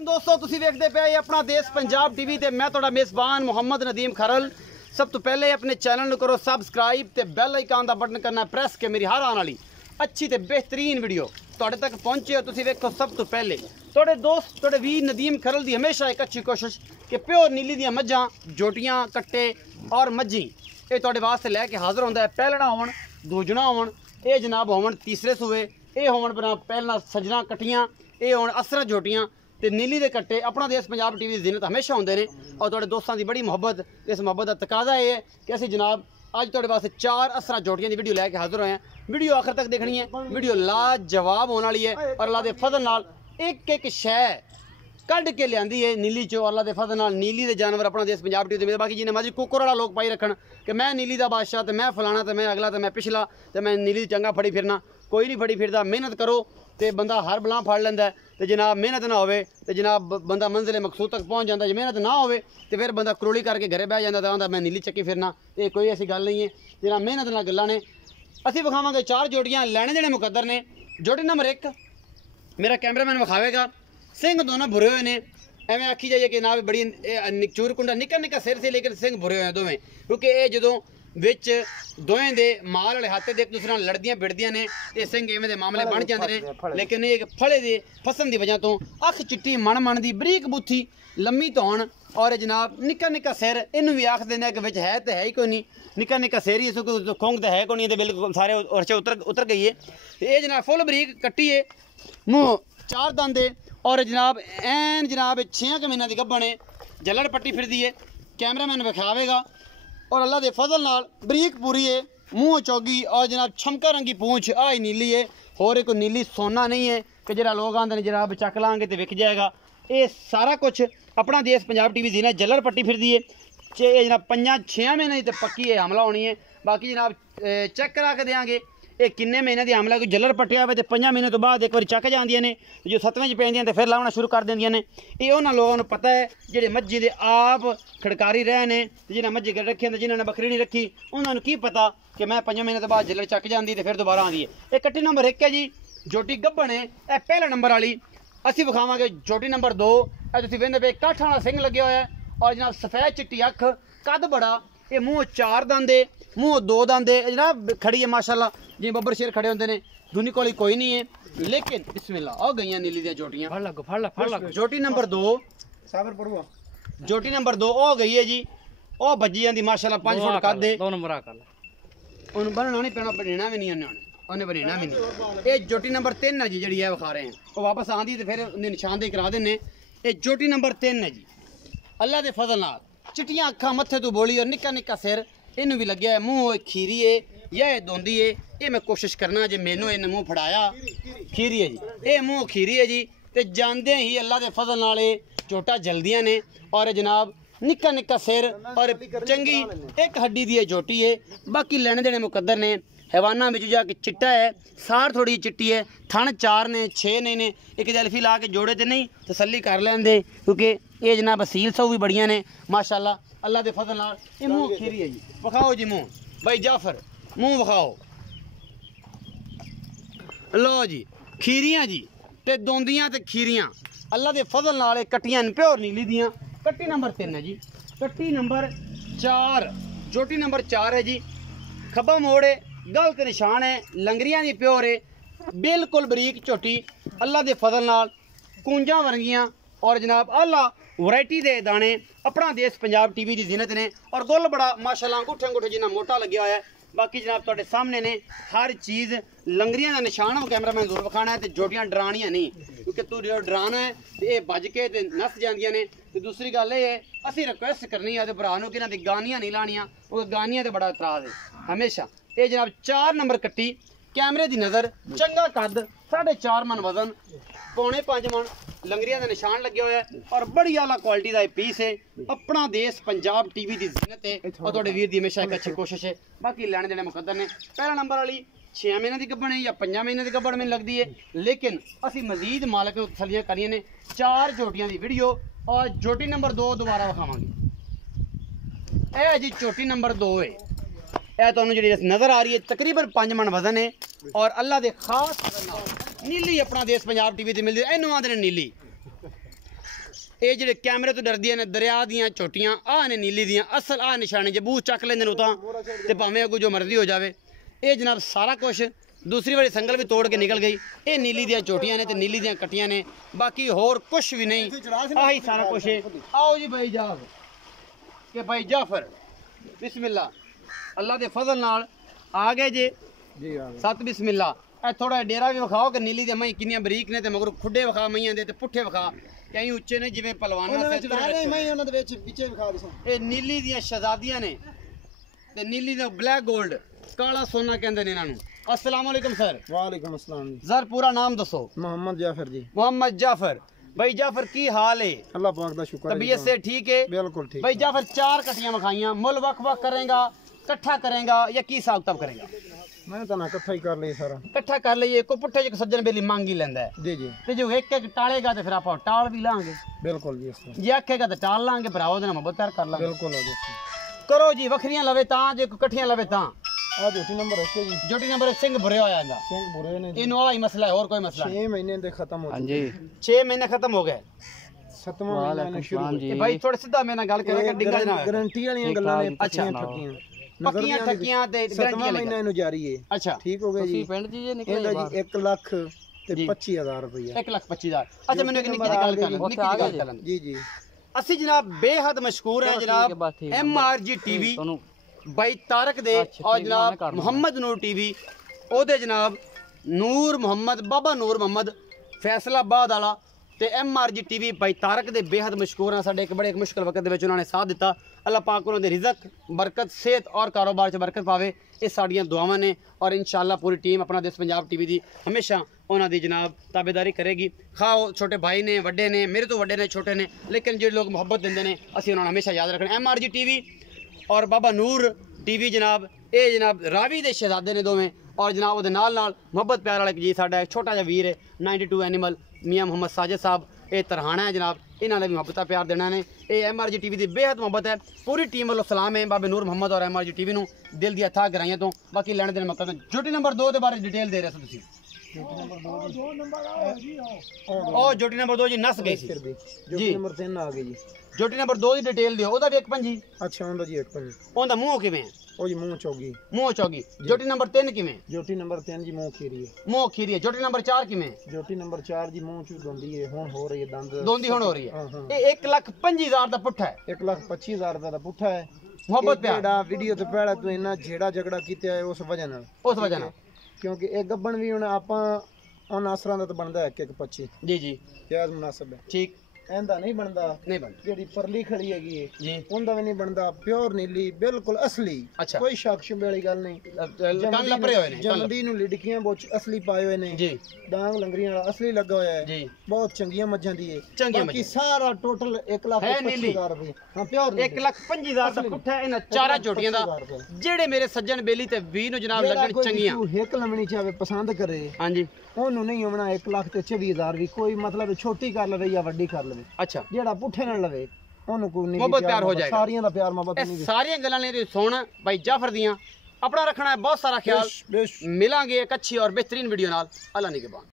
दोस्तों तुसी वेखदे पे अपना देश पंजाब टीवी ते मैं तुहाडा मेज़बान मुहम्मद नदीम खरल। सब तो पहले अपने चैनल करो सबसक्राइब ते बैल आइकन का बटन करना प्रेस के मेरी हर आने वाली अच्छी ते बेहतरीन वीडियो तुहाडे तक पहुंचे हो। तुसी वेखो सब तो पहले तुहाडे दोस्त तुहाडे वीर नदीम खरल की हमेशा एक अच्छी कोशिश कि प्योर नीली दी मझां जोटियां कट्टे और मझी ये तुहाडे वास्ते लैके हाज़र होंदा है। पहलना होवन दूजना होवन ये जनाब होवन तीसरे सूए ये होवन बना पहलना सजना कट्टियां ये होवन असरा जोटियां ते नीली दे कट्टे। अपना देश पंजाब टीवी की जिन्नत हमेशा होंदे ने और तुहाडे दोस्तां दी बड़ी मुहब्बत इस मुहब्बत का तकाजा ये है कि असीं जनाब अज तुहाडे वास्ते 4 असरा जोटियां की वीडियो लैके हाज़र होए हैं। वीडियो आखिर तक देखनी है, वीडियो लाजवाब होने वाली है और अल्लाह के फजल नाल एक एक शै कढ़ के लियांदी है नीली चो। अल्लाह के फजल नाल नीली दे जानवर अपना देश पंजाब टीवी बाकी जिन्हें मर्जी कुकर वाला लोग पाई रखन कि मैं नीली दा बादशाह तो मैं फलाना तो मैं अगला तो मैं पिछला तो मैं नीली चंगा फड़ी फिरना। कोई नहीं फड़ी फिरदा, मेहनत करो तो बंदा हर बलां फड़ लैंदा है। तो जनाब मेहनत ना होवे तो जनाब बंदा मंजिल मकसूद तक पहुँच जाता है। मेहनत ना होवे तो फिर बंदा करोली करके घरे बह जाता आंदा मैं नीली चक्की फिरना। ये कोई ऐसी गल नहीं है जनाब, मेहनत ना गल्लां ने। असीं विखावांगे 4 जोड़ियां लैने देने मुकद्दर ने। जोड़ी नंबर 1 मेरा कैमरामैन विखावेगा, सिंह दोनों भुरे हुए ने। एवं आखी जाइए कि ना बड़ी चूर कुंडा निक्का निक्का सिर से लेकर सिंह भुरे हुए दोवें क्योंकि ये जो विच दोवें दे माल वाले हाथे दे एक दूसरे नाल लड़दियां भिड़दियां ने ते सिंह इवें दे मामले बन जांदे ने। लेकिन ये फले दे फसन दी वजह तो अख चिट्टी मन मन दी बरीक बुत्थी लम्मी धौन और जनाब निक्का निक्का सिर इनू भी आखदे ने कि विच है तो है ही कोई नहीं। निक्का निक्का सिर ही इसको खोंग तो है कोई नहीं, बिल्कुल सारे उर्चे उतर गई है। ये जनाब फुल बरीक कट्टी है, मुँह 4 दंद और जनाब एन जनाब 6 महीना की गब्बन है, जलड़ पट्टी फिरदी है। कैमरामैन विखावेगा और अल्लाह के फजल नाल बरीक पूरी है, मुँह चौगी और जनाब छमका रंगी पूंछ आई नीली है। होर एक नीली सोना नहीं है कि जरा लोग आंदे जनाब चक लांगे तो विक जाएगा। ये सारा कुछ अपना देश पंजाब टीवी दी ने जलड़ पट्टी फिरदी है। जनाब 5-6 महीने तो पक्की है हमला होनी है। बाकी जनाब चेक करा के देंगे ये किन्ने महीने की हमला कोई जलड़ पट्टिया हो तो 5 महीने तो बाद एक बार चक जांदियां ने जो 7वें पैंदियां तो फिर लावना शुरू कर देंदियां ने। ये उन्होंने लोगों को पता है जेडे मज्जी दे आप खड़कारी रहे ने जिन्हें मज्जी कर रखी तो जिन्होंने बकरी नहीं रखी उन्होंने की पता कि मैं 5 महीने तो बाद जलड़ चक जाती तो फिर दोबारा आती है। ये कट्टी नंबर 1 है जी, जोटी गब्बन है। यह पहला नंबर वाली असीं विखावांगे। जोटी नंबर 2 तुसीं वेंदे पे काठ वाला सिंह लगे हुआ है और जनाब सफेद चिट्टी अख कद बड़ा। ये मुँह 4 दंद है, मुँह 2 दंद है जनाब खड़ी है माशाल्लाह जी बब्बर शेर खड़े होंगे ने। दुनी कोली कोई नहीं है लेकिन बिस्मिल्लाह आ गई नीली दी जोटियां। जोटी नंबर 2 जोटी नंबर 2 आ गई है जी, ओ भजी जाती माशाल्लाह 5 फुट कद दे। 2 नंबर उन्हें बनना नहीं पैना, बनना भी नहीं उन्हें बनना भी नहीं। ये जोटी नंबर 3 है जी जी है विखा रहे हैं वो वापस आँदी तो फिर उन्हें निशानदेही करा देने। ये जोटी नंबर 3 है जी, अल्लाह के फजल नाल चिट्टियां अखा मत्थे तो बोली और निक्का निक्का सिर इन भी लग्या है। मुँह खीरी है यह दोंदी है। ये मैं कोशिश करना जे मैनू इन मुँह फड़ाया खीरी है जी, ये मुँह खीरी है जी। तो जानते ही अल्लाह के फजल नाल चोटा जल्दियां ने और जनाब निक्का निक्का सिर और चंगी एक हड्डी दी जोटी है। बाकी लेने देने मुकद्दर ने। हैवाना में जाके चिट्टा है, सार थोड़ी चिट्टी है, थन 4 ने 6 ने एक जल्फी ला के जोड़े तो नहीं तसल्ली कर लेंदे क्योंकि ये जनाब असील सौ भी बड़िया ने माशाल्लाह अल्लाह के फजल नाल। ये मुँह खीरी है जी, विखाओ जी मुँह भाई जाफर मुँह विखाओ। लो जी खीरियां जी ते दोंदियां ते खीरियां अल्लाह के फजल नाल कट्टियां प्योर नीली दियां। कट्टी नंबर 3 है जी, कट्टी नंबर 4 जोटी नंबर 4 है जी। खब्बा मोड़ है, गल के निशान है, लंगरियां दी प्योर है, बिल्कुल बरीक झोटी अल्लाह के फजल नाल कूंजा वर्गियां और जनाब आला वैरायटी दे दाने अपना देश पंजाब टीवी की जिन्नत ने। और गुल बड़ा माशाल्लाह अंगूठे अंगूठे जिन्ना मोटा लग्या होया है। बाकी जनाब तुहाडे सामने ने हर चीज़ लंगरियां का निशान वो कैमरामैन दूर विखाना है तो जोटियां डरानियां नहीं क्योंकि तू जो डराना है तो ये बज के ते नस जांदियां ने। तो दूसरी गल ये है असीं रिक्वेस्ट करनी है भरा नूं कि इन्हां दी गानियां नहीं लानियां, वो गानियां ते बड़ा इतराज़ है हमेशा। ये जनाब 4 नंबर कट्टी कैमरे की नज़र चंगा कद 4.5 मन वजन 4.25 मन लंगरियां का निशान लगे हुआ है और बड़ी आला क्वालिटी का पीस है। अपना देश पंजाब टीवी की जिन्नत है और तुहाडे वीर की हमेशा एक अच्छी कोशिश है। बाकी लैने देने मुकद्दर ने। पहला नंबर वाली 6 महीने की गब्बन है या 5 महीने की गब्बन मैंने लगती है लेकिन असी मजीद मालक को तसलियां करिए ने। 4 जोटियां की वीडियो और जोटी नंबर 2 दोबारा विखावांगे। यह जी जोटी नंबर 2 है, यह तुहानूं जी नज़र आ रही है तकरीबन 5 मन वजन है और अल्लाह के खास नीली अपना देश पंजाब टीवी से मिलती है। इनू आंदे नीली ਇਹ ਜਿਹੜੇ ਕੈਮਰੇ ਤੋਂ ਡਰਦੀਆਂ ਨੇ ਦਰਿਆ ਦੀਆਂ ਝੋਟੀਆਂ ਆਹ ਨੇ ਨੀਲੀ ਦੀਆਂ ਅਸਲ ਆਹ ਨਿਸ਼ਾਨੇ ਜੇ ਬੂਹ ਚੱਕ ਲੈਂਦੇ ਨੇ ਤਾਂ ਤੇ ਭਾਵੇਂ ਅੱਗੋਂ ਜੋ ਮਰਜ਼ੀ ਹੋ ਜਾਵੇ। ਇਹ ਜਨਾਬ ਸਾਰਾ ਕੁਝ दूसरी वाली संगल भी तोड़ के निकल गई। ये नीली दियाँ चोटियां ने ते नीली दियाँ कटियां ने, बाकी होर कुछ भी नहीं, आही सारा कुछ है। आओ जी भाई जाफ के भाई जाफर बिस्मिल्लाह अल्लाह के फजल नाल आ गए जे जी सत बिस्मिल्लाह। ए थोड़ा डेरा भी विखाओ कि नीली दी मई किन्नियां बरीक ने ते मगर खुडे विखा मईयां दे ते पुट्ठे विखा कई उच्चे ने जिवें पहलवानां दे। नीली दियां शहजादियां ने ते नीली दा ब्लैक गोल्ड काला सोना कहंदे ने इन्हां नूं। अस्सलाम वालेकुम सर। वालेकुम अस्सलाम। सर पूरा नाम दसो। मोहम्मद जाफर जी। मोहम्मद जाफर। भाई जाफर की हाल है? अल्लाह पाक दा शुक्र है। तबीयत से ठीक है? बिल्कुल ठीक। भाई जाफर चार कटियां मखाइयां मुल वक वक करेगा इकट्ठा करेगा या की हिसाब किताब करेगा? मैं तो ना इकट्ठा ही कर लिया सारा। इकट्ठा कर लिए को पुट्ठे जो सज्जन बेली मांग ही लेंदा है। जी जी। ते जो एक एक टालेगा तो फिर आप टाल भी लांगे। बिल्कुल जी। जे आखेगा तो टाल लांगे भराओ दे ना मोहब्बत प्यार कर लांगे। बिल्कुल हो गया। करो जी वखरियां लवे तां जे इकट्ठियां लवे तां। आ जोटी नंबर है जी। जोटी नंबर सिंह भरे होया जा। सिंह भरे ने। इन वाला ही मसला है और कोई मसला 6 महीने दे खत्म हो। हां जी 6 महीने खत्म हो गए। 7वां महीना शुरू जी। भाई थोड़ा सीधा मेरे नाल गल करेगा डिंगा ना। गारंटी वाली गल्लां ने। अच्छा पक्कियां ठक्कियां ते गारंटी 7वां महीना नु जारी है। अच्छा ठीक हो गया जी। पिंड जी जे निकले जी 1 लाख ते 25,000 रुपया। 1,25,000। अच्छा मैंने एक निक्की गल कर जी जी। ਅਸੀਂ ਜਨਾਬ बेहद मशहूर है जनाब MRG टीवी भाई तारक दे और जनाब मोहम्मद नूर टीवी ओदे जनाब नूर मोहम्मद बाबा नूर मोहम्मद फैसलाबाद वाला ते MRG टीवी भाई तारक दे बेहद मशहूर हैं। साडे एक बड़े एक मुश्किल वक्त दे विच उन्होंने साथ दिता। अल्लाह पाक उन्होंने रिजक बरकत सेहत और कारोबार च बरकत पावे ये साड़ियां दुआवां ने और इंशाअल्लाह पूरी टीम अपना देश पंजाब टीवी दी हमेशा उन्हों की जनाब ताबेदारी करेगी। खाओ छोटे भाई ने वड्डे ने मेरे तो वड्डे ने छोटे ने लेकिन जो लोग मुहब्बत देंगे ने असीं उन्होंने हमेशा याद रखना। MRG टीवी और बाबा नूर टीवी जनाब ये जनाब रावी दे शहजादे ने दोवें और जनाब वो नाल मुहब्बत प्यार वाला जी साडा एक छोटा जिहा वीर है 92 एनिमल मियाँ मोहम्मद साजिद साहब ये तरहाना है जनाब इन्होंने भी मुहब्बत प्यार देना ने। ये MRG टीवी की बेहद मुहब्बत है। पूरी टीम वालों सलाम है बाबे नूर मोहम्मद और MRG टीवी नूं दिल दी अथाह गहराइयां तो बाकी लैण देण मौका। जोटी नंबर 2 के बारे डिटेल दे रहे हो तुसीं। ओ जोटी नंबर 2 जी नस गई सी जोटी नंबर 3 आ गई जी। जोटी नंबर 2 की डिटेल दियो ओदा भी 1 पंजी। अच्छा ओंदा जी 1 पंजी। ओंदा मुंह किवें है? ओ जी मुंह चौगी। मुंह चौगी। जोटी नंबर 3 किवें? जोटी नंबर 3 जी मुंह खीरी है। मुंह खीरी है। जोटी नंबर 4 किवें? जोटी नंबर 4 जी मुंह चू दोंदी है हुन हो रही है दंद दोंदी हुन हो रही है। ये 1,25,000 दा पुट्ठा है। 1,25,000 रुपए दा पुट्ठा है। मुहब्बत प्यार जेड़ा वीडियो तो पहले तो इना झेड़ा झगड़ा कीता है उस वजह नाल क्योंकि एक गब्बन भी हुन आपां उन असरां दा तो बनदा है 1,25 जी जी जायज मुनासिब है। ठीक एंदा नहीं बनदा नहीं बनदा जेडी परली खड़ी हैगी है जी उंदा भी नहीं बनदा प्योर नीली बिल्कुल असली। अच्छा कोई शक शुबे वाली गल नहीं। कंग लपरे होए ने जल्दी नु लिडकियां बोच असली पाए हुए ने जी डांग लंगरियां वाला असली लगा होया है जी बहुत चंगियां मज्जां दी है बाकी सारा टोटल 1,25,000 रुपए हां प्योर 1,25,000 दा पुट्ठा है इन चारा चोटियां दा जेड़े मेरे सज्जन बेली ते 20 नु जनाब लगन चंगियां एक लमणी चाहे पसंद करे हां जी ओनू नहीं होना 1,24,000 भी कोई मतलब छोटी कर लवे या वड्डी कर लवे। अच्छा जेड़ा पुठे ना लवे ओनू कोई नहीं मोहब्बत प्यार हो जाएगा। सारियां दा प्यार मोहब्बत नहीं सारियां गल्लां ने सुन भाई जाफर दियां अपना रखना है बहुत सारा ख्याल मिलांगे एक अच्छी और बेहतरीन वीडियो नाल अल्लाह निगहबान।